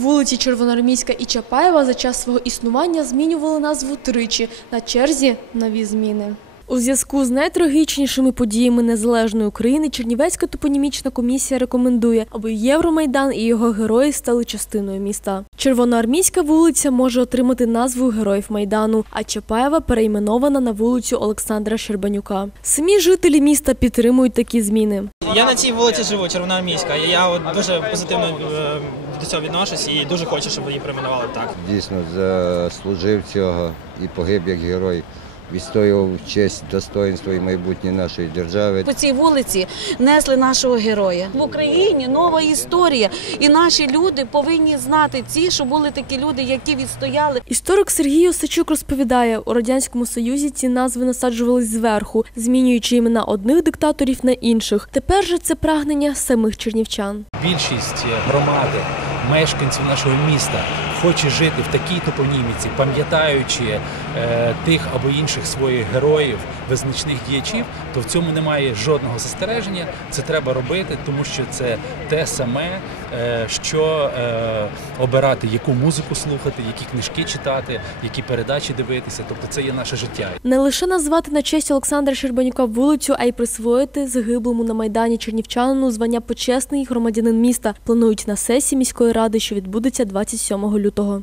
Вулиці Червоноармійська і Чапаєва за час свого існування змінювали назву тричі. На черзі нові зміни. У зв'язку з найтрагічнішими подіями незалежної України Чернівецька топонімічна комісія рекомендує, аби Євромайдан і його герої стали частиною міста. Червоноармійська вулиця може отримати назву Героїв Майдану, а Чапаєва перейменована на вулицю Олександра Щербанюка. Самі жителі міста підтримують такі зміни. Я на цій вулиці живу, Червоноармійська. Я от дуже позитивно е, до цього відношусь і дуже хочу, щоб її перейменували так. дійсно заслужив цього і погиб як герой. Відстоював честь, достоинство і майбутнє нашої держави. По цій вулиці несли нашого героя. В Україні нова історія, і наші люди повинні знати ці, що були такі люди, які відстояли Історик Сергій Осачук розповідає, у радянському союзі ці назви насаджувались зверху, змінюючи імена одних диктаторів на інших. Тепер же це прагнення самих чернівчан. більшість громади, мешканців нашого міста хоче жити в такій топоніміці, пам'ятаючи е, тих або інших своїх героїв, визначних діячів, то в цьому немає жодного застереження. Це треба робити, тому що це те саме, е, що е, обирати, яку музику слухати, які книжки читати, які передачі дивитися. Тобто це є наше життя. Не лише назвати на честь Олександра Щербанюка вулицю, а й присвоїти загиблому на майдані чернівчанину звання почесний громадянин міста. Планують на сесії міської ради, що відбудеться 27 лютого.